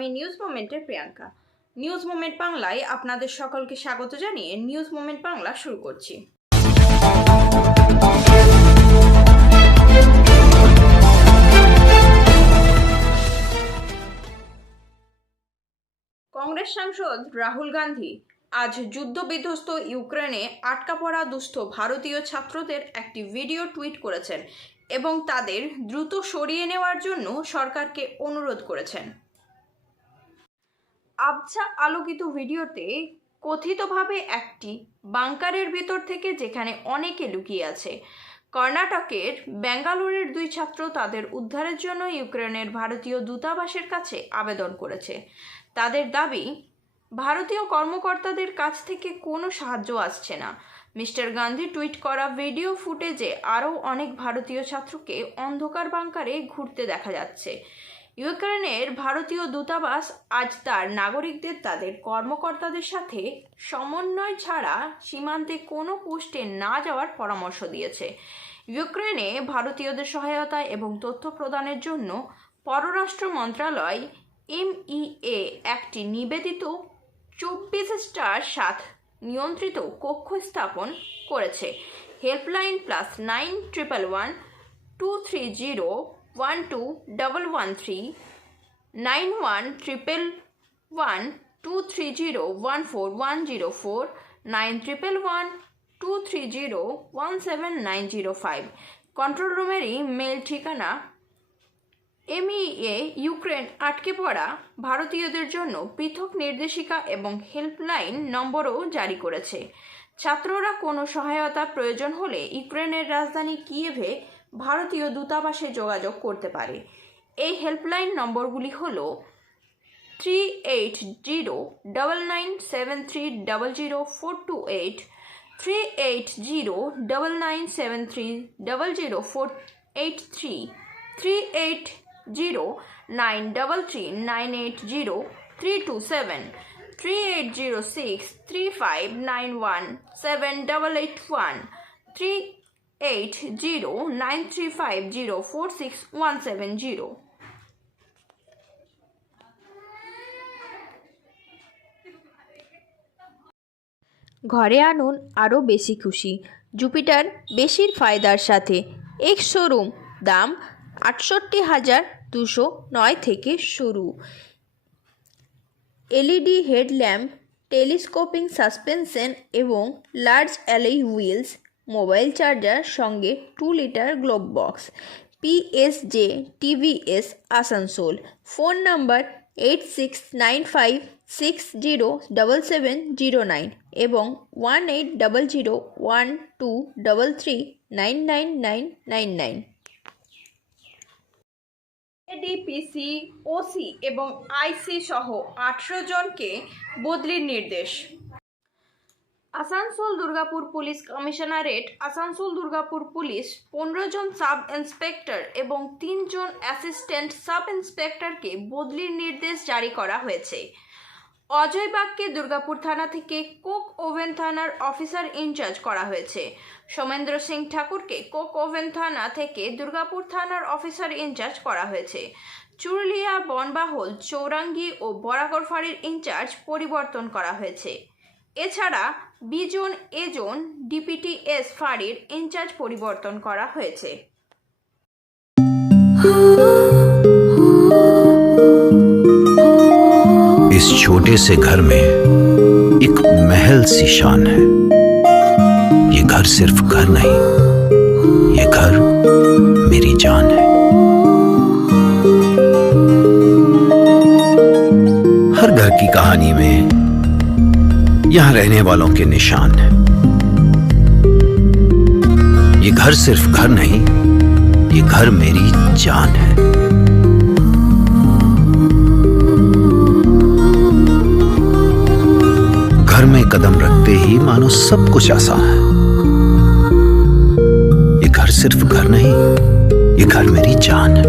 আমি news মোমেন্টের Priyanka. News moment বাংলায় আপনাদের সকলকে স্বাগত জানিয়ে নিউজ মোমেন্ট বাংলা শুরু করছি। কংগ্রেস সাংসদ রাহুল গান্ধী আজ যুদ্ধবিধ্বস্ত ইউক্রেনে আটকা পড়া দুস্থ ভারতীয় ছাত্রদের একটি ভিডিও টুইট করেছেন এবং তাদের দ্রুত সরিয়ে নেওয়ার জন্য সরকারকে অনুরোধ করেছেন। আবছা আলোকিত ভিডিওতে কথিতভাবে একটি বাংকারের ভিতর থেকে যেখানে অনেকে লুকিয়ে আছে, কর্ণাটকের ব্যাঙ্গালোরের দুই ছাত্র তাদের উদ্ধারের জন্য ইউক্রেনের ভারতীয় দূতাবাসের কাছে আবেদন করেছে। তাদের দাবি, ভারতীয় কর্মকর্তাদের কাছ থেকে কোনো সাহায্য আসছে না। মিস্টার গান্ধী টুইট করা ভিডিও ফুটেজে আরও অনেক ভারতীয় ছাত্রকে অন্ধকার বাংকারে ঘুরতে দেখা যাচ্ছে। ইউক্রেনের ভারতীয় দূতাবাস আজ তার নাগরিকদের তাদের কর্মকর্তাদের সাথে সমন্বয় ছাড়া সীমান্তে কোনো পোস্টে না যাওয়ার পরামর্শ দিয়েছে। ইউক্রেনে ভারতীয়দের সহায়তা এবং তথ্য প্রদানের জন্য পররাষ্ট্র মন্ত্রণালয় MEA একটি নিবেদিত 24 স্টার নিয়ন্ত্রিত কক্ষ স্থাপন করেছে। হেল্পলাইন +9 111 230 12 91 111 230 14104 9111 230 17905। কন্ট্রোল রুমের মেল ঠিকানা MEA ইউক্রেন আটকে পড়া ভারতীয়দের জন্য পৃথক নির্দেশিকা এবং হেল্পলাইন নম্বরও জারি করেছে। ছাত্ররা কোনো সহায়তা প্রয়োজন হলে ইউক্রেনের রাজধানী কিয়েভে ভারতীয় দূতাবাসে যোগাযোগ করতে পারে। এই হেল্পলাইন নম্বরগুলি হল 380997300428, 380997300483, 380933980327, 380635917881, 380935046170। ঘরে আনুন আরও বেশি খুশি জুপিটার বেশির ফায়দার সাথে। এক্স শোরুম দাম 68,209 থেকে শুরু। LED হেডল্যাম্প, টেলিস্কোপিং সাসপেনশন এবং large alloy wheels, mobile charger সঙ্গে 2 litre globe box. PSJ TVS Asansol. Phone number 8695607709 এবং 18001233999999। ADPC, OC এবং IC সহ 18 জনকে বদলির নির্দেশ। Asansol Durgapur police commissionerate Asansol Durgapur police 15 জন সাব ইন্সপেক্টর এবং 3 জন অ্যাসিস্ট্যান্ট সাব ইন্সপেক্টরকে বদলির নির্দেশ জারি করা হয়েছে। অজয় বাগকে দুর্গাপুর থানা থেকে কোক ওভেন থানার অফিসার ইনচার্জ করা হয়েছে। সোমেন্দ্র সিং ঠাকুরকে কোক ওভেন থানা থেকে দুর্গাপুর থানার অফিসার ইনচার্জ করা হয়েছে। চুরুলিয়া, বনবাহল, চৌরাঙ্গি ও বরাকর ফাঁড়ির ইনচার্জ পরিবর্তন করা হয়েছে। এছাড়া বিজন এজন DPTS ফাঁড়ির ইনচার্জ পরিবর্তন করা হয়েছে। इस छोटे से घर में एक महल सी शान है। ये घर सिर्फ घर नहीं, ये घर मेरी जान है। हर घर की कहानी में यहाँ रहने वालों के निशान है। ये घर सिर्फ घर नहीं, ये घर मेरी जान है। घर में कदम रखते ही मानो सब कुछ आसान है। ये घर सिर्फ घर नहीं, ये घर मेरी जान है।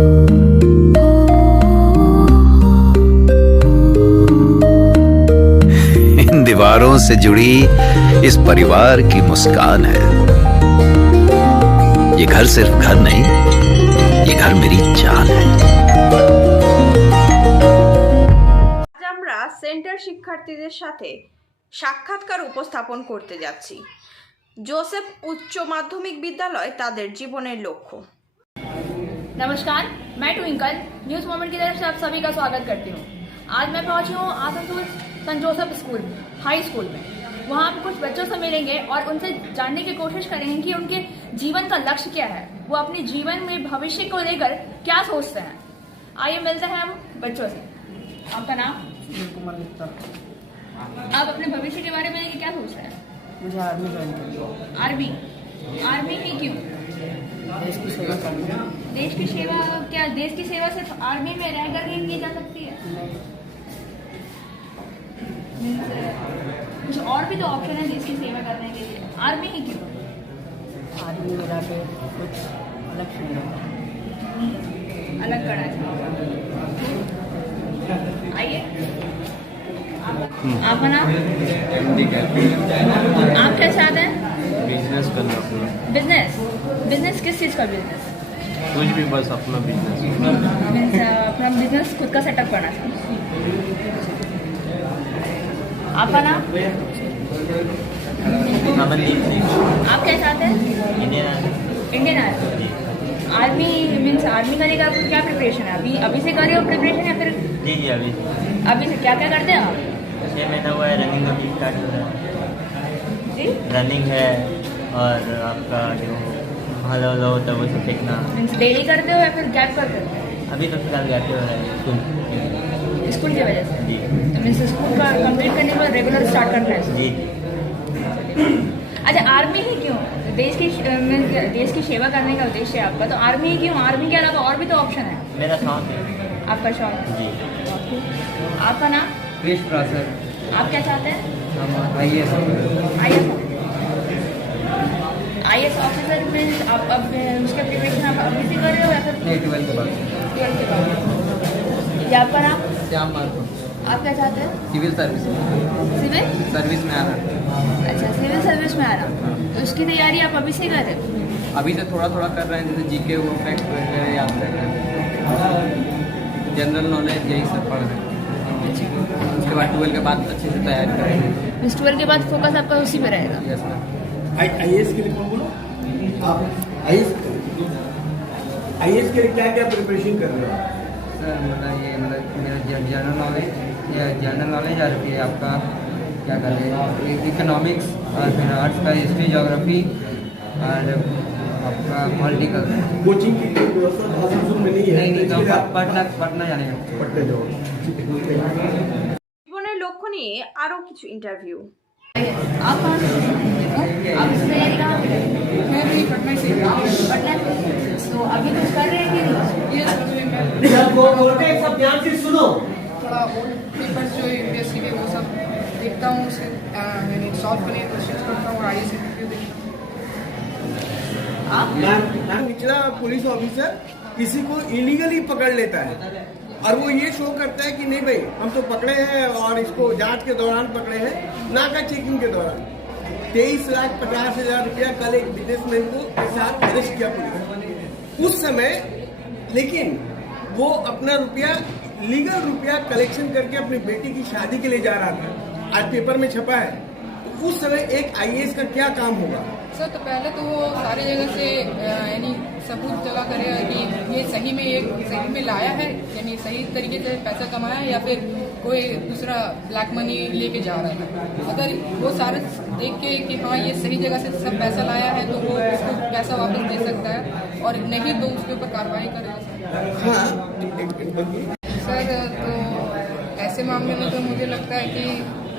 इन दीवारों से जुड़ी इस परिवार की मुस्कान है। ये घर सिर्फ घर नहीं, ये घर मेरी जान है। শিক্ষার্থীদের সাথে সাক্ষাৎকার উপস্থাপন করতে যাচ্ছি। जोसेफ उच्च माध्यमिक विद्यालय ताদের জীবনের লক্ষ্য। नमस्कार, मैं ट्विंकल न्यूज़ मोमेंट की तरफ से आप सभी का स्वागत करती हूँ। आज मैं पहुँची हूँ आसनसोल सेंट जोसेफ स्कूल में, हाई स्कूल में। वहाँ पे कुछ बच्चों से मिलेंगे और उनसे जानने की कोशिश करेंगे कि उनके जीवन का लक्ष्य क्या है, वो अपने जीवन में भविष्य को लेकर क्या सोचते हैं। आइए मिलते हैं हम बच्चों से। आपका नाम? कुमार गुप्ता। आप अपने भविष्य के बारे में क्या सोच रहे हैं? मुझे आर्मी ज्वाइन करनी है। आर्मी? आर्मी ही क्यों? देश की सेवा करनी है। देश की सेवा? क्या देश की सेवा सिर्फ आर्मी में रह कर की जा सकती है? कुछ और भी तो ऑप्शन है देश की सेवा करने के लिए, आर्मी ही क्यों? आर्मी में जाके कुछ अलग सुनना, अलग करना चाहिए। आइए, आपका नाम? आप क्या चाहते हैं? बिजनेस करना अपना। बिजनेस? बिजनेस किस चीज़ का बिजनेस? कुछ भी, बस अपना बिजनेस। मीन्स अपना बिजनेस खुद का सेटअप करना चाहिए। आपका नाम? अमनदीप सिंह। आप क्या चाहते हैं? Indian army. Indian army? Army means army करने का आपको क्या प्रिपरेशन है? अभी से कर रहे हो प्रिपरेशन या फिर जी जी अभी से क्या क्या करते हैं आप? 6 महीना हुआ है, रनिंग अभी स्टार्ट हो रहा है। जी, रनिंग है और आपका जो भाला वाला होता है वो सब सीखना। मीन्स डेली करते हो या फिर गैप करते हो? अभी तो फिलहाल जाते हो रहा है स्कूल। स्कूल की वजह से? जी तो मीन्स स्कूल का कंप्लीट करने के बाद रेगुलर स्टार्ट करना है। जी। अच्छा, आर्मी ही क्यों? देश की सेवा करने का उद्देश्य है आपका, तो आर्मी ही क्यों? आर्मी के अलावा और भी तो ऑप्शन है। मेरा शौक है। आपका शौक? जी। आपका नाम? क्रिश प्रासर। आप क्या चाहते हैं? हम IAS। IAS ऑफिसर में आप अब उसका प्रिपरेशन आप अभी से कर रहे हो या फिर 12 के बाद। 12 के बाद? या आपका नाम? श्याम मार्को। आप क्या चाहते हैं? सिविल सर्विस सिविल सर्विस में आना। अच्छा, सिविल सर्विस में आना, तो उसकी तैयारी आप अभी से कर रहे हो? अभी से थोड़ा थोड़ा कर रहे हैं, जैसे GK वो फैक्ट वगैरह याद कर रहे हैं, जनरल नॉलेज यही सब पढ़ रहे हैं। उसके बाद 12 के बाद अच्छे से तैयारी करेंगे। इस 12 के बाद फोकस आपका उसी पे रहेगा? Yes sir. आईएएस के लिए कौन बोलो आप? आईएएस के लिए क्या क्या प्रिपरेशन कर रहे हो? सर मतलब मेरा जनरल नॉलेज और फिर आपका क्या कहते हैं इकोनॉमिक्स और फिर आर्ट्स का हिस्ट्री ज्योग्राफी और आपका पॉलिटिकल। कोचिंग की कोई व्यवस्था आसनसोल में नहीं है? नहीं, पटना जाने का। पटना जाओ। জীবনের লক্ষ্য নিয়ে আরো কিছু ইন্টারভিউ। आप कहाँ से? आप इसकी तैयारी कहाँ पे? मैं भी पटना से। पटना से? तो अभी कुछ कर रहे हैं कि नहीं? ये बोलते हैं सब ध्यान से सुनो। थोड़ा ओल्ड पेपर्स जो UPSC के वो सब देखता हूँ, उसे मैंने सॉल्व करने की कोशिश करता हूँ और आगे से रिव्यू देखता हूँ। निचला पुलिस ऑफिसर किसी को इलीगली पकड़ लेता है और वो ये शो करता है कि नहीं भाई हम तो पकड़े हैं और इसको जांच के दौरान पकड़े हैं, नाका चेकिंग के दौरान। 23,50,000 रुपया कल एक बिजनेसमैन को के साथ अरेस्ट किया पुलिस उस समय, लेकिन वो अपना रुपया लीगल रुपया कलेक्शन करके अपनी बेटी की शादी के लिए जा रहा था। आज पेपर में छपा है। तो उस समय एक IAS का क्या काम होगा? सर तो पहले तो वो सारी जगह से यानी सबूत जला करेगा कि ये सही में लाया है, यानी सही तरीके से पैसा कमाया है या फिर कोई दूसरा ब्लैक मनी लेके जा रहा है। अगर वो सारे देख के कि हाँ ये सही जगह से सब पैसा लाया है तो वो उसको पैसा वापस दे सकता है, और नहीं तो उसके ऊपर कार्रवाई करेगा। हाँ, सर तो ऐसे मामले में तो मुझे लगता है कि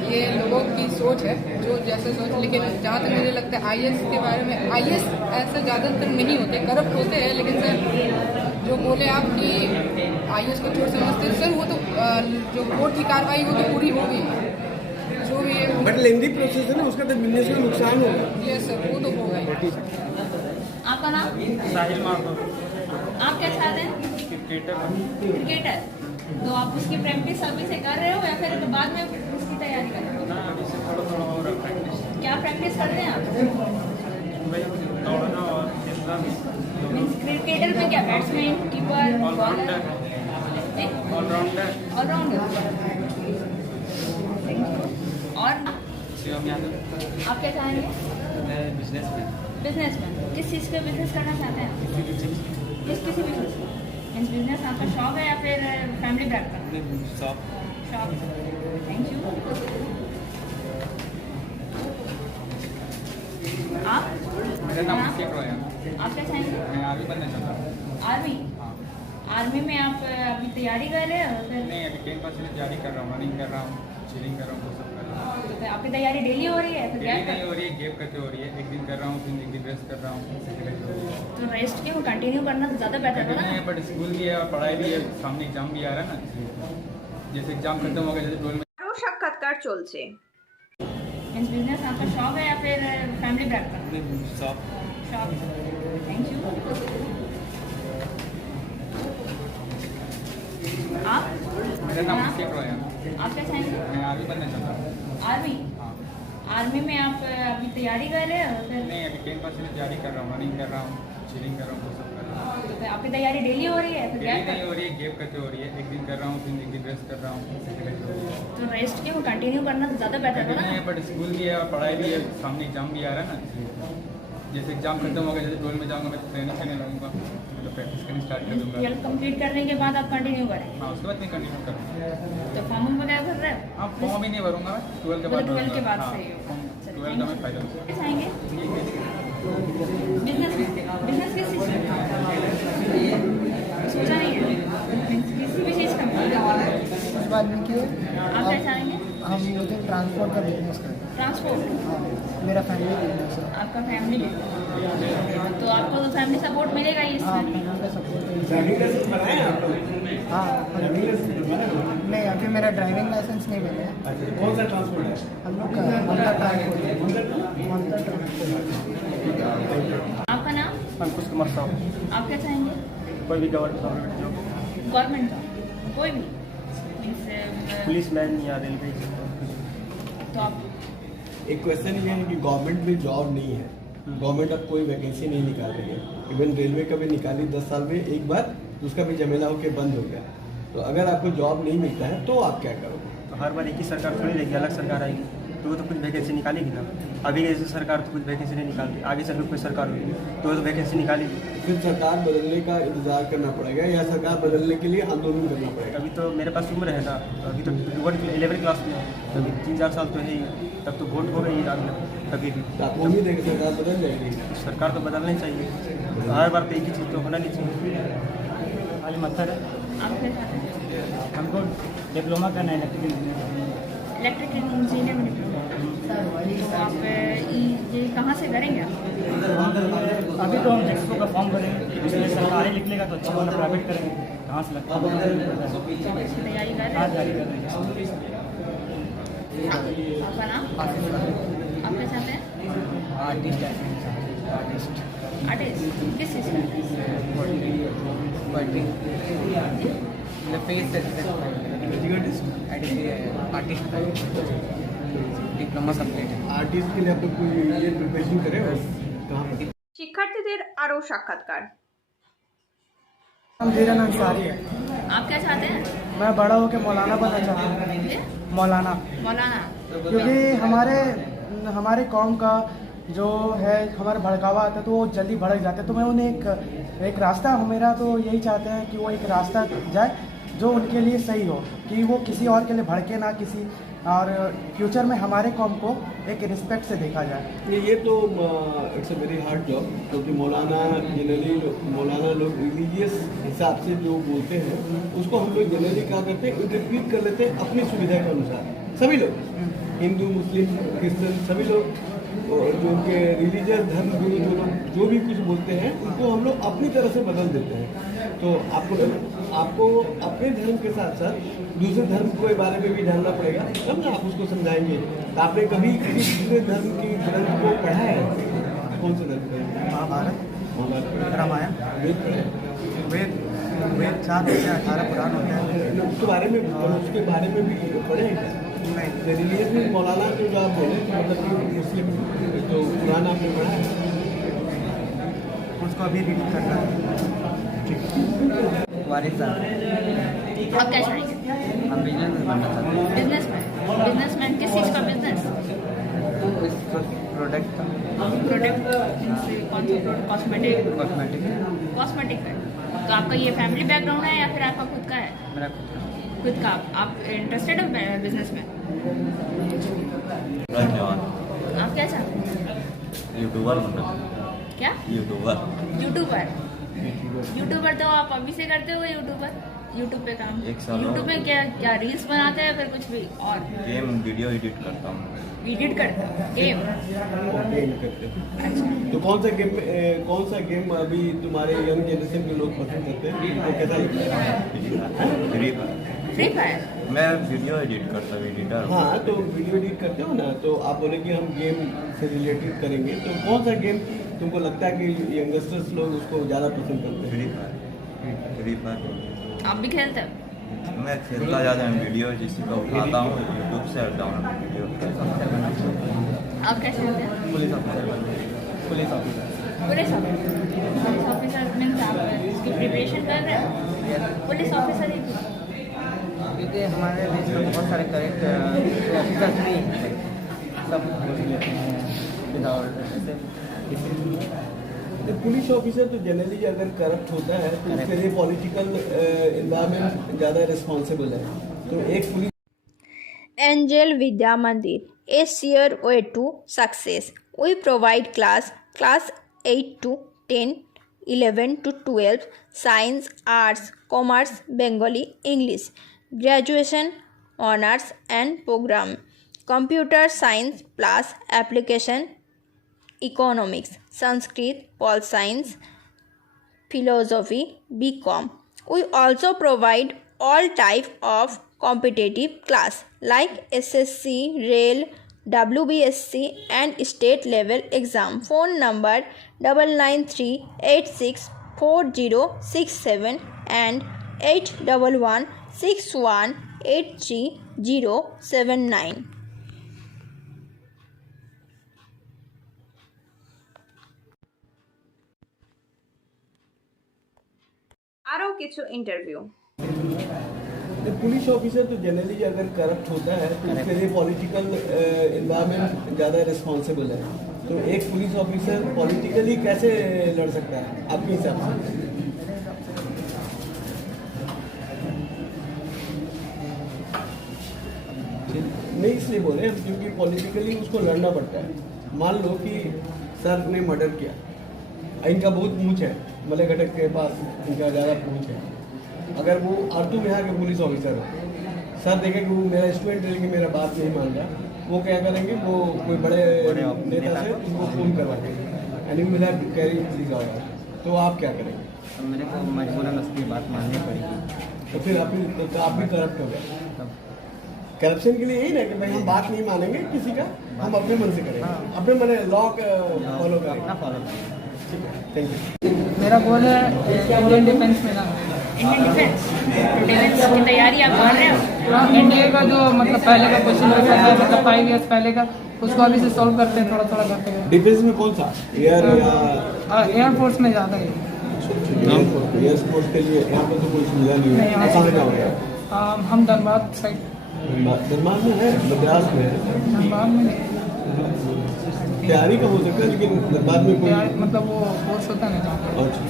ये लोगों की सोच है जो जैसे सोच, लेकिन जहाँ तक मुझे लगता है IAS के बारे में, IAS ऐसे ज़्यादातर नहीं होते, करप्ट होते हैं, लेकिन सर जो बोले आप कि IAS को चोर समझते हैं, सर वो तो जो कोर्ट की कार्रवाई वो तो पूरी होगी जो भी है। बट लेंदी प्रोसेस है ना, उसका तो बिजनेस में नुकसान होगा। ये सर वो तो होगा ही। आपका नाम? साहिल मार्को। आप क्या चाहते हैं? क्रिकेटर? तो आप उसकी प्रैक्टिस अभी से कर रहे हो या फिर बाद में उसकी तैयारी कर रहे हो? अभी से थोड़ा थोड़ा हो रहा है। क्या प्रैक्टिस करते हैं आप? दौड़ना और मीन्स क्रिकेटर में क्या, batsman, keeper, bowler? Allrounder. Allrounder. Shivam Yadav. आप क्या चाहेंगे? मैं बिजनेस में बिजनेसमैन। किस चीज़ का बिजनेस करना चाहते हैं? किसी भी चीज़ मीन्स बिजनेस आपका शौक है या फिर फैमिली बैकग्राउंड? शॉप। शौक। Thank you. आप? मेरा नाम हाँ? अभिषेक रॉय है। आप क्या चाहेंगे? मैं आर्मी बनना चाहता हूँ। आर्मी। हाँ। आर्मी में आप अभी तैयारी कर रहे हो फिर? नहीं, अभी 10 पास से तैयारी कर रहा हूँ, रनिंग कर रहा हूँ, चिलिंग कर रहा हूँ, वो सब कर रहा हूँ। तो फिर आपकी तैयारी डेली हो रही है फिर डेली गैप नहीं हो रही है, गैप करके हो रही है। एक दिन कर रहा हूँ, फिर एक दिन रेस्ट कर रहा हूँ, ऐसे करके हो रही है। तो रेस्ट क्यों कंटिन्यू करना तो ज़्यादा बेहतर होगा ना? बट स्कूल भी है और पढ़ाई भी है, सामने एग्जाम भी आ रहा है ना, इसलिए जैसे एग्जाम खत्म हो गया, जैसे 12 में আরও সাক্ষাৎকার চলছে। मीन्स बिजनेस आपका शौक है या फिर फैमिली बैकग्राउंड? शॉप। शौक। Thank you. आप? मेरा नाम हाँ? अभिषेक रॉय है। आप क्या चाहेंगे? मैं आर्मी बनना चाहता हूँ। आर्मी। हाँ। आर्मी में आप अभी तैयारी कर रहे हो फिर? नहीं, अभी 10 पास से तैयारी कर रहा हूँ, रनिंग कर रहा हूँ, चिलिंग कर रहा हूँ, वो सब कर रहा हूँ। तो फिर आपकी तैयारी डेली हो रही है फिर डेली गैप नहीं हो रही है, गैप करके हो रही है। एक दिन कर रहा हूँ, फिर एक दिन रेस्ट कर रहा हूँ, ऐसे करके हो रही है। तो रेस्ट क्यों कंटिन्यू करना तो ज़्यादा बेहतर होगा ना? बट स्कूल भी है और पढ़ाई भी है, सामने एग्जाम भी आ रहा है ना, इसलिए जैसे एग्जाम खत्म हो गया, जैसे 12 में जाऊँगा, मैं ट्रेनिंग करने लगूंगा, मतलब प्रैक्टिस करनी स्टार्ट कर दूँगा। 12 कंप्लीट करने के बाद आप कंटिन्यू करें? हाँ, उसके बाद मैं कंटिन्यू करूँगा। तो फॉर्म वगैरह भर रहे हो? हाँ, फॉर्म ही नहीं भरूंगा मैं, 12 के बाद 12 के बाद हाँ, सही हो। 12 का मैं फायदा होगा। क्या चाहेंगे? बिजनेस बिजनेस किस चीज़ का? सोचा नहीं है किसी भी चीज़ का? उस बात में कि आप क्या चाहेंगे? हम मुझे ट्रांसपोर्ट का बिजनेस करें। ट्रांसपोर्ट। हाँ, मेरा फैमिली बिजनेस है। आपका फैमिली तो आपको तो फैमिली सपोर्ट मिलेगा ही हाँ, इसमें। फैमिली का सपोर्ट हाँ नहीं, अभी मेरा ड्राइविंग लाइसेंस नहीं मिला है। कौन सा ट्रांसपोर्ट है? हम लोग का मंत्रा ट्रांसपोर्ट। आपका नाम? अंकुश कुमार साहब। आप क्या चाहेंगे? कोई भी गवर्नमेंट जॉब, गवर्नमेंट जॉब कोई भी मीन्स पुलिस मैन या रेलवे। तो आप एक क्वेश्चन ये है कि गवर्नमेंट में जॉब नहीं है, गवर्नमेंट अब कोई वैकेंसी नहीं निकाल रही है। इवन रेलवे का भी निकाली 10 साल में एक बार, उसका भी झमेला होकर बंद हो गया। तो अगर आपको जॉब नहीं मिलता है तो आप क्या करोगे? तो हर बार एक ही सरकार थोड़ी रहेगी, अलग सरकार आएगी तो वो तो कुछ वैकेंसी निकालेगी ना। अभी जैसे सरकार तो कुछ वैकेंसी नहीं निकालती, आगे चल के कोई सरकार होगी तो वो तो वैकेंसी निकालेगी। फिर सरकार बदलने का इंतजार करना पड़ेगा या सरकार बदलने के लिए आंदोलन करना पड़ेगा? अभी तो मेरे पास उम्र है ना, अभी तो 11 क्लास में है, तो अभी 3-4 साल तो है ही, तब तो वोट हो गई आगे कभी भी। तो आपको उम्मीद है कि सरकार बदल जाएगी? सरकार तो बदलना ही चाहिए, हर बार तो एक ही चीज़ तो होना नहीं चाहिए। आज मत्थर आप क्या चाहते हैं? हमको डिप्लोमा करना है इलेक्ट्रिक इंजीनियर में डिप्लोमा। तो आप ये कहाँ से करेंगे आप? अभी तो हम एक्सपो का फॉर्म भरेंगे, उसमें सरकारी निकलेगा तो अच्छा वाला प्राइवेट करेंगे, कहाँ से लगता है तैयारी कर रहे हाँ हैं? जारी कर रहे हैं। आपका नाम? आप क्या चाहते हैं? आर्टिस्ट आर्टिस्ट आर्टिस्ट किस चीज़ आर्टिस्ट डिप्लोमा कंप्लीट है। आर्टिस्ट के लिए आप लोग कोई ये प्रिपरेशन करें और कहाँ पर? শিক্ষার্থীদের আরও সাক্ষাৎকার। हम धीरन अंसारी है। आप क्या चाहते हैं? मैं बड़ा होकर मौलाना बनना चाहता हूँ। ये? मौलाना, मौलाना। क्योंकि हमारे कौम का जो है हमारे भड़कावा आता है तो वो जल्दी भड़क जाते हैं। तो मैं उन्हें एक रास्ता मेरा तो यही चाहते हैं कि वो एक रास्ता जाए जो उनके लिए सही हो, कि वो किसी और के लिए भड़के ना किसी, और फ्यूचर में हमारे कौम को एक रिस्पेक्ट से देखा जाए। ये तो it's a very hard job, क्योंकि मौलाना जनरली मौलाना लोग रिलीजियस हिसाब से जो बोलते हैं उसको हम लोग जनरली क्या करते हैं, इंटरप्रीट कर लेते हैं अपनी सुविधा के अनुसार। सभी लोग, हिंदू मुस्लिम क्रिश्चियन सभी लोग, जो उनके रिलीजियस धर्म गुरु जो लोग जो भी कुछ बोलते हैं उनको हम लोग अपनी तरह से बदल देते हैं। तो आपको अपने धर्म के साथ साथ दूसरे धर्म के बारे में भी जानना पड़ेगा, तब ना आप उसको समझाएंगे। तो आपने कभी किसी दूसरे धर्म की ग्रंथ को पढ़ा है? कौन सा धर्म? महाभारत, रामायण, वेद पढ़ा है? वेद 4 होते हैं, 18 पुराण होते हैं। उसके बारे में भी पढ़े हैं क्या? रिलीजियस में मौलाना तो जो आप बोले मतलब कि मुस्लिम तो कुरान आपने पढ़ा है? उसको अभी रीडिंग करना है। वारिस साहब, आप क्या चाहेंगे? हम बिजनेस में बनना चाहते हैं। बिजनेसमैन। बिजनेसमैन किस चीज़ का बिजनेस? प्रोडक्ट कौन सा प्रोडक्ट? कॉस्मेटिक कॉस्मेटिक कॉस्मेटिक है। तो आपका ये फैमिली बैकग्राउंड है या फिर आपका खुद का है? मेरा खुद का खुद का। आप इंटरेस्टेड हो बिजनेस में? आप क्या चाहते हैं? यूट्यूबर बनना। क्या? यूट्यूबर। यूट्यूबर तो आप अभी से करते हो यूट्यूबर? यूट्यूब पे काम? एक साल यूट्यूब पे क्या क्या रील्स बनाते हैं फिर कुछ भी और? गेम वीडियो एडिट करता हूँ। एडिट करते हो गेम? गेम करते हैं। तो कौन सा गेम अभी तुम्हारे यंग जनरेशन के लोग पसंद करते हैं? तो कैसा लगता है? Free fire? मैं वीडियो एडिट करता हूँ, एडिटर। हाँ, तो वीडियो एडिट करते हो ना, तो आप बोले कि हम गेम से रिलेटेड करेंगे, तो कौन सा गेम तुमको लगता है कि यंगस्टर्स लोग उसको ज़्यादा पसंद करते हैं? फ्री फायर आप भी खेलते हो? मैं खेलता ज़्यादा वीडियो जिसका उठाता हूँ यूट्यूब से डाउनलोड वीडियो। आप क्या खेलते हैं? Police officer. Police officer means आप इसकी प्रिपरेशन कर रहे हो? पुलिस ऑफिसर ही क्यों? क्योंकि हमारे देश में बहुत सारे करेक्ट ऑफिसर्स नहीं हैं, सब विदाउट। तो पुलिस ऑफिसर तो जनरली अगर करप्ट होता है तो उसके लिए पॉलिटिकल एनवायरनमेंट ज़्यादा रिस्पॉन्सिबल है। तो एक police Angel Vidya Mandir, a sure way to success. We provide class 8 to 10, 11 to 12, science, arts, commerce, Bengali, English, graduation, honors and program, computer science plus application, economics, Sanskrit, Pol Science, philosophy, BCom. We also provide all type of competitive class like SSC, Rail, WBSC and state level exam. Phone number 993864067 and 8116183079. আরও কিছু interview. Police officer तो generally अगर corrupt होता है तो उसके लिए political environment ज़्यादा रिस्पॉन्सिबल है। तो एक पुलिस ऑफिसर पॉलिटिकली कैसे लड़ सकता है आपके हिसाब से? नहीं इसलिए बोले हम क्योंकि पॉलिटिकली उसको लड़ना पड़ता है। मान लो कि सर ने मर्डर किया, इनका बहुत पूंछ है, मलय घटक के पास इनका ज़्यादा पूंछ है। अगर वो आरतू में यहाँ के पुलिस ऑफिसर हो, सर देखें कि वो मेरा स्टूडेंट है लेकिन मेरा बात नहीं मान रहा, वो क्या करेंगे, वो कोई बड़े नेता से उनको फोन करवा देंगे यानी मेरा कैरी पुलिस आएगा, तो आप क्या करेंगे? अब मेरे को मजबूरन उसकी बात माननी पड़ेगी। तो फिर आप भी करप्ट हो गए। करप्शन के लिए यही ना कि भाई हम बात नहीं मानेंगे किसी का, हम अपने मन से करेंगे, अपने मन लॉ फॉलो करेंगे। ठीक है, थैंक यू। मेरा गोल है इंडियन डिफेंस में जाना। इंडियन डिफेंस की तैयारी आप कर रहे हो? हाँ, एनडीए का जो मतलब पहले का क्वेश्चन पेपर है, मतलब 5 years पहले का, उसको अभी से सॉल्व करते हैं थोड़ा थोड़ा करते हैं। डिफेंस में कौन सा? एयर या एयरफोर्स में ज़्यादा है। एयरफोर्स के लिए यहाँ पर तो कोई सुविधा नहीं है। कहाँ जाओगे? हम धनबाद साइड। धनबाद में है, मद्रास में है। धनबाद में तैयारी का हो सकता है लेकिन धनबाद में कोई मतलब वो कोर्स होता है ना। अच्छा,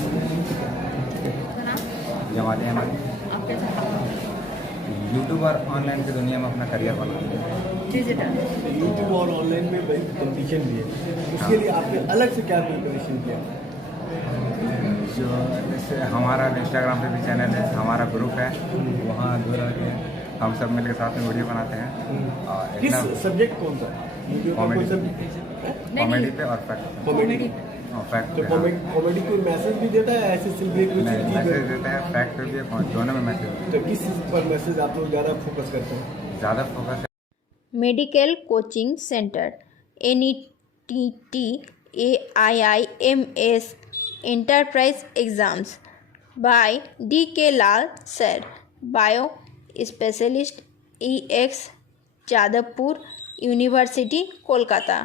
जमाते हैं आप क्या चाहते हो? यूट्यूब और ऑनलाइन की दुनिया में अपना करियर बनाते हैं। डिजिटल यूट्यूब और ऑनलाइन में भाई कंपटीशन भी है, उसके लिए आपने अलग से क्या प्रिपरेशन किया? जो जैसे हमारा इंस्टाग्राम पे भी चैनल है, हमारा ग्रुप है, वहाँ जुड़ के हम सब मिलकर साथ में वीडियो बनाते हैं। और किस सब्जेक्ट कौन सा? कॉमेडी कॉमेडी पे और फैक्ट कॉमेडी। फैक्ट तो कॉमेडी कोई मैसेज भी देता है ऐसे सिर्फ एक कोई चीज मैसेज देते हैं, फैक्ट पे भी दोनों में मैसेज। तो किस चीज पर मैसेज आप लोग ज़्यादा फोकस करते हैं? ज़्यादा focus medical coaching centre NETT AIIMS Enterprise Exams by DK Lal Sir, Bio Specialist EX Jadavpur University, Kolkata.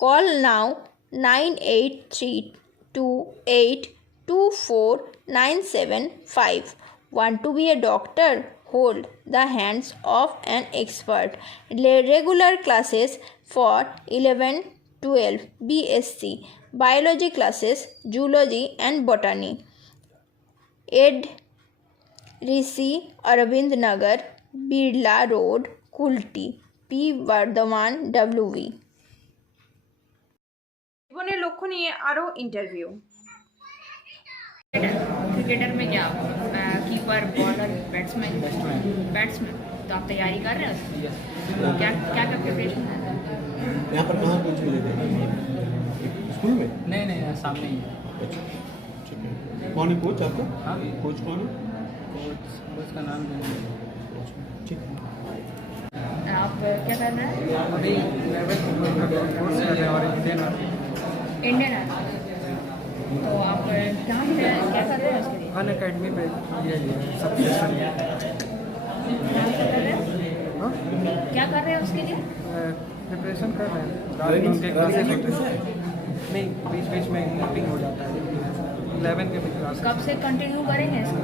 Call now 9832824975. Want to be a doctor? Hold the hands of an expert. Regular classes for 11 12 BSc Biology classes, Zoology and Botany. Ed Rishi Arvind Nagar, Birla road, Kulti, P Bardhaman WV। জীবনের লক্ষ্য নিয়ে আরও interview. Cricketer में क्या keeper, bowler, batsman? तो आप तैयारी कर रहे हो? क्या क्या क्या प्रिपरेशन है? यहाँ पर कहाँ कोच मिले थे? स्कूल में? नहीं सामने ही अच्छा, ठीक है। कौन है कोच आपका? हाँ कोच कौन है? कोच का नाम ठीक है। आप क्या कर रहे हैं? अभी 11th कोर्स कर रहे हैं और इंडियन आर्मी। तो आप क्या कर रहे हैं उसके लिए? अन अकेडमी पे सब्सक्रिप्शन क्या कर रहे हैं उसके लिए? प्रिपरेशन कर रहे हैं। उनके क्लासेस होते हैं, नहीं बीच में मीटिंग हो जाता है। 11 के भी क्लास कब से कंटिन्यू करेंगे इसको?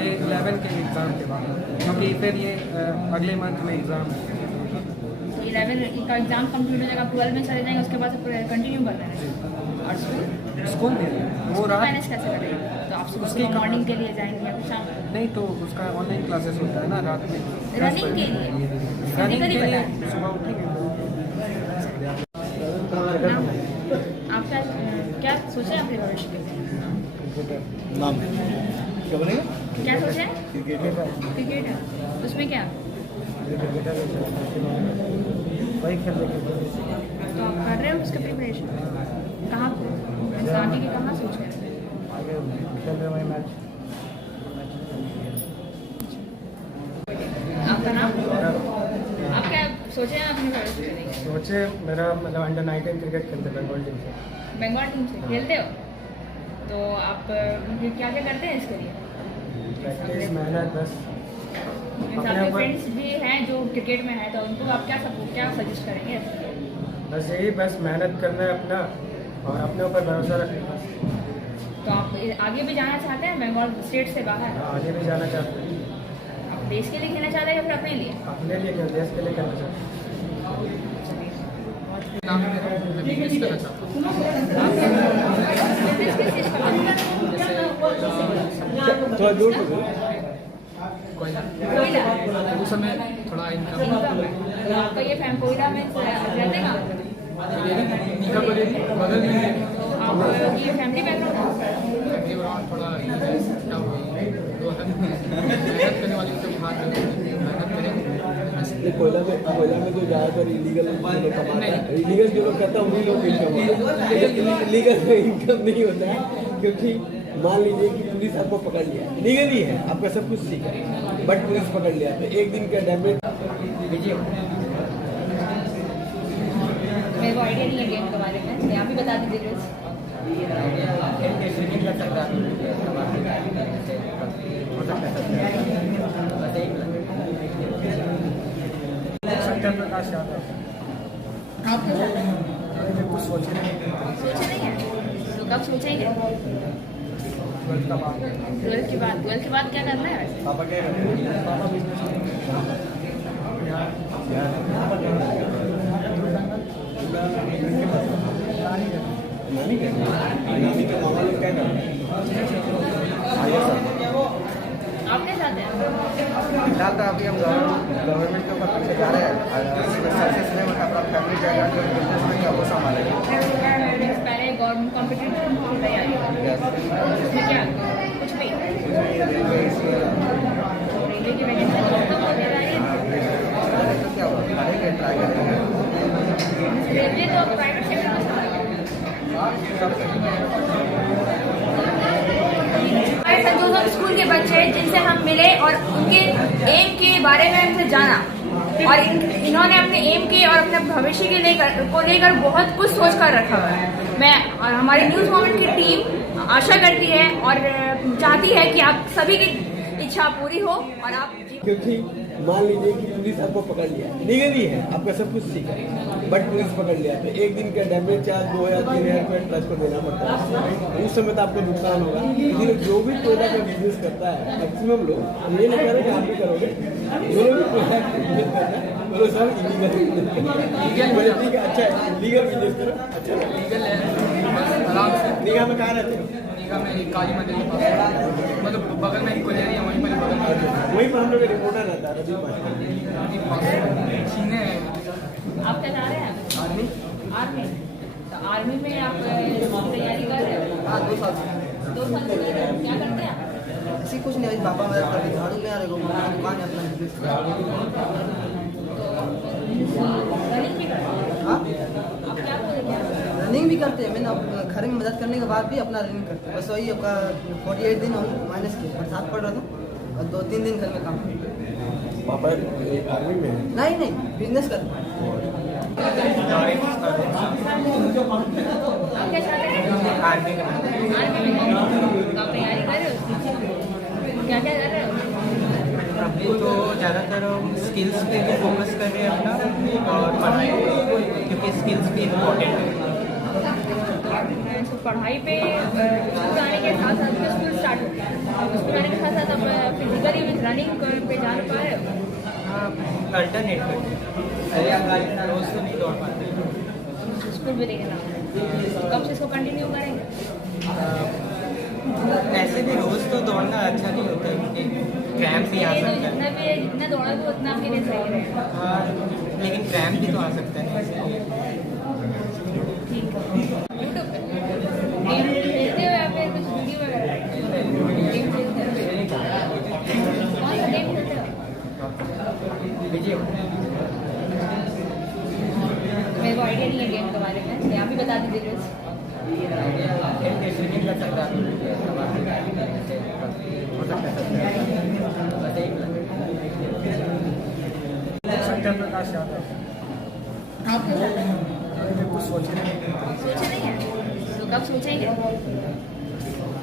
ये 11 के एग्ज़ाम के बाद, क्योंकि फिर ये अगले मंथ में एग्ज़ाम है। 11 का एग्जाम कंप्लीट हो जाएगा, 12 में चले जाएंगे, उसके बाद कंटिन्यू कर रहे हैं। और स्कूल में वो रात मैनेज कैसे करेंगे? तो आप सुबह मॉर्निंग के लिए जाएंगे या शाम? नहीं, तो उसका ऑनलाइन क्लासेस होता है ना रात में। रनिंग के लिए सुबह उठेंगे। आप क्या सोचे अपने भविष्य के लिए? नाम क्या बनेगा? क्या सोचे? क्रिकेटर। उसमें क्या? वही खेल तो आप कर रहे हो उसका प्रिपरेशन? कहाँ आगे की कहाँ सोच रहे हैं? खेल रहे वही मैच। आपका नाम? आप क्या सोचे हैं अपने भविष्य के लिए? सोचे मेरा मतलब अंडर 19 क्रिकेट खेलते बंगाल टीम से। बंगाल टीम से खेलते हो? तो आप क्या क्या करते हैं इसके लिए? प्रैक्टिस, मेहनत, बस आपके फ्रेंड्स भी हैं जो क्रिकेट में हैं, तो उनको आप क्या सजेस्ट करेंगे? बस यही, बस मेहनत करना है अपना और अपने ऊपर भरोसा रखना। तो आप आगे भी जाना चाहते हैं बंगाल स्टेट से बाहर? आगे भी जाना चाहते हैं। आप देश के लिए खेलना चाहते हैं या फिर अपने लिए? अपने लिए क्या, देश के लिए करना चाहते हैं। थोड़ा जोर से कोयला उस समय थोड़ा इनकम आपका ये कोयला में रहते कहाँ? आप ये फैमिली बैकग्राउंड थोड़ा मेहनत करने वाली तो बात मेहनत करेंगे। कोयला में तो ज़्यादातर इलीगल इलीगल जो लोग करता है उन्हीं लोग इनकम होता है। इलीगल में इनकम नहीं होता है, क्योंकि मान लीजिए कि पुलिस आपको पकड़ लिया, लीगली है, आपका सब कुछ ठीक है, बट पुलिस पकड़ लिया तो एक दिन का डैमेज। मेरे को आइडिया नहीं है गेम के बारे में, आप ही बता दीजिए रोज। सत्यप्रकाश यादव। आप क्या चाहते हैं? कुछ सोचे नहीं है तो कब सोचेंगे? 12th के बाद क्या करना है वैसे? पापा क्या करते हैं? पापा बिजनेस नानी के मामा लोग क्या करते हैं? आप क्या चाहते हैं? फिलहाल तो अभी हम गवर्नमेंट के ऊपर पीछे जा रहे हैं। सक्सेस नहीं होता तो फैमिली जाएगा जो बिजनेस में क्या वो संभालेगा। पहले गवर्नमेंट कॉम्पिटिटिव की तैयारी उसमें क्या कुछ भी रेलवे की वैकेंसी तो क्या होगा, करेंगे, ट्राई करेंगे। रेलवे तो प्राइवेट सेक्टर में हमारे सेंट जोसेफ स्कूल के बच्चे जिनसे हम मिले और उनके एम के बारे में हमसे जाना, और इन्होंने अपने एम के और अपने भविष्य के लेकर बहुत कुछ सोच कर रखा हुआ है। मैं और हमारी न्यूज़ मोमेंट की टीम आशा करती है और चाहती है कि आप सभी की इच्छा पूरी हो और आप, क्योंकि मान लीजिए कि पुलिस आपको पकड़ लिया, लीगली है, आपका सब कुछ ठीक है, बट पुलिस पकड़ लिया तो एक दिन का डैमेज चार्ज 2000-3000 रुपये ट्रस्ट को देना पड़ता है। उस समय तो आपको नुकसान होगा। इसलिए जो भी कोयला का बिजनेस करता है मैक्सिमम लोग, ये नहीं कह रहे कि आप भी करोगे, जो लोग भी कोयला का बिजनेस करता है बोलो सर लीगल बोले ठीक है अच्छा है लीगल बिजनेस करो अच्छा लीगल है, आराम से। निगाह में कहाँ रहते हो निगाह में काली मंदिर के पास, मतलब बगल में ही कोलियरी है, वहीं पर बगल में वहीं पर हम लोग रिपोर्टर रहता है रवि पास छीने आप क्या चाह रहे हैं? आदमी। आर्मी। तो आर्मी में आप तैयारी कर रहे हो? हाँ 2 साल से। 2 साल से कर रहे हो, क्या करते हैं आप? ऐसी कुछ नहीं, पापा मदद करके झाड़ू में आ रहे दुकान है अपना। रनिंग भी करते हैं? हाँ आप क्या बोलेंगे? रनिंग भी करते हैं, मैंने घर में मदद करने के बाद भी अपना रनिंग करते हैं। बस वही आपका 48 दिन माइनस के बरसात पड़ रहा था और 2-3 दिन घर में काम। पापा आर्मी में है नहीं नहीं, बिजनेस करते हैं। आप क्या चाहते हैं? आर्मी का। आर्मी में तो आप तैयारी कर रहे हो? क्या क्या कर रहे हो? अभी तो ज़्यादातर हम स्किल्स पे भी फोकस कर रहे हैं अपना, और पढ़ाई क्योंकि स्किल्स भी इम्पोर्टेंट है। तो पढ़ाई पे स्कूल आने के साथ साथ में स्कूल स्टार्ट हो गया, स्कूल आने के साथ साथ अब फिजिकली भी रनिंग पे जा पा रहे हो? अल्टरनेट करते रोज तो नहीं दौड़ पाते। स्कूल भी देखना, तो कब से इसको कंटिन्यू करेंगे? ऐसे भी रोज तो दौड़ना अच्छा नहीं होता है, क्योंकि क्रैम्प भी आ ये तो सकता है। जितना दौड़ोगे उतना आपके लिए सही रहेगा। लेकिन क्रैम्प भी तो आ सकता है। ठीक है। यूट्यूब पे गेम खेलते हो या फिर कुछ वीडियो वगैरह? गेम खेलते हो? कौन सा गेम खेलते हो? मेरे को आइडिया नहीं है गेम के बारे में, तो आप ही बता दीजिए प्लीज। सत्यप्रकाश यादव। आप क्या चाहते हैं? कुछ सोचे सोचे नहीं है तो कब सोचेंगे?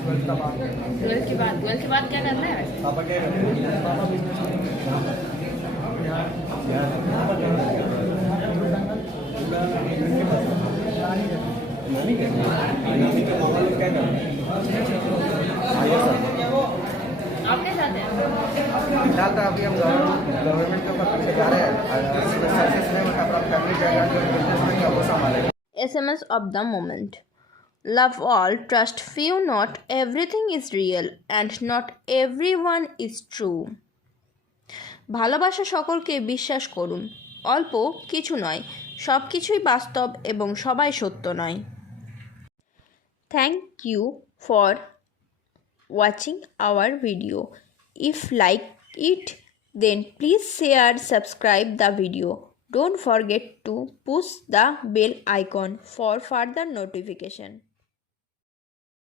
12th का बाद 12th के बाद। 12th के बाद क्या करना है वैसे? पापा क्या करते हैं पापा बिजनेस नानी के मामा लोग क्या करते हैं आप क्या चाहते हैं? फिलहाल तो अभी हम गवर्नमेंट के ऊपर पीछे जा रहे हैं, सक्सेस में अपना फैमिली जाएगा जो बिजनेस में क्या वो संभालेगा। SMS of the moment. Love all, trust few, not everything is real and not everyone is true. ভালোবাসা সকলকে বিশ্বাস করুন, অল্প কিছু নয়, সব কিছুই বাস্তব এবং সবাই সত্য নয়। Thank you for watching our video. If like it, then please share, subscribe the video. Don't forget to push the bell icon for further notification.